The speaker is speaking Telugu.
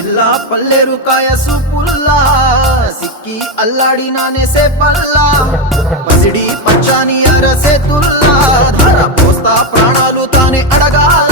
పిల్ల పల్లెరు కాయ సూపుల్లా సిక్కి అల్లాడినానే సే పల్లా పసిడి పచ్చాని అరసే తుల్లా ధర పోస్తా ప్రాణాలు తానే అడగాల